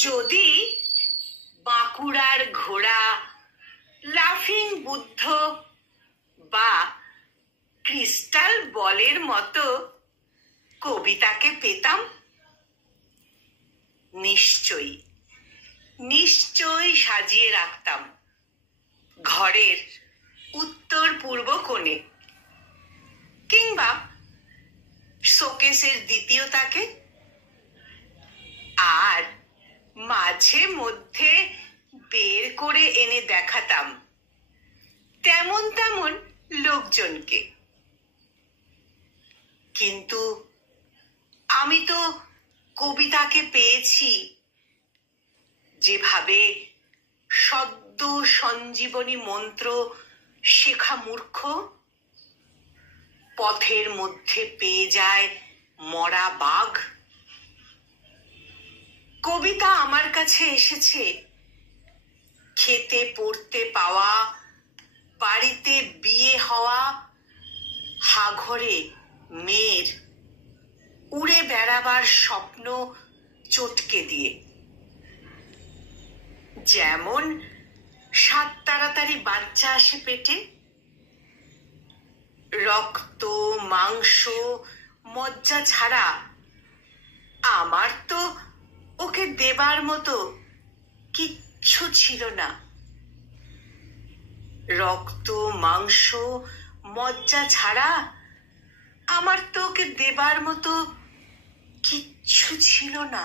যদি বাঁকুড়ার ঘোড়া, লাফিং বুদ্ধ বা ক্রিস্টাল বলের মতো কবিতাকে পেতাম, নিশ্চয়ই নিশ্চয়ই সাজিয়ে রাখতাম ঘরের উত্তর পূর্ব কোণে, কিংবা শোকেসের দ্বিতীয় তাকে। আর মাঝে মধ্যে বের করে এনে দেখাতাম তেমন তেমন লোকজনকে। কিন্তু আমি তো কবিতাকে পেয়েছি যেভাবে সদ্য সঞ্জীবনী মন্ত্র শেখা মূর্খ পথের মধ্যে পেয়ে যায় মরা বাঘ। কবিতা আমার কাছে এসেছে খেতে পড়তে পাওয়া, বাড়িতে বিয়ে হওয়া, হাঘরে মেয়ের উড়ে বেড়াবার স্বপ্ন চটকে দিয়ে। যেমন সাত তাড়াতাড়ি বাচ্চা আসে পেটে, রক্ত মাংস মজ্জা ছাড়া আমার তো ওকে দেবার মতো কিচ্ছু ছিল না। রক্ত মাংস মজ্জা ছাড়া আমার তো ওকে দেবার মতো কিচ্ছু ছিল না।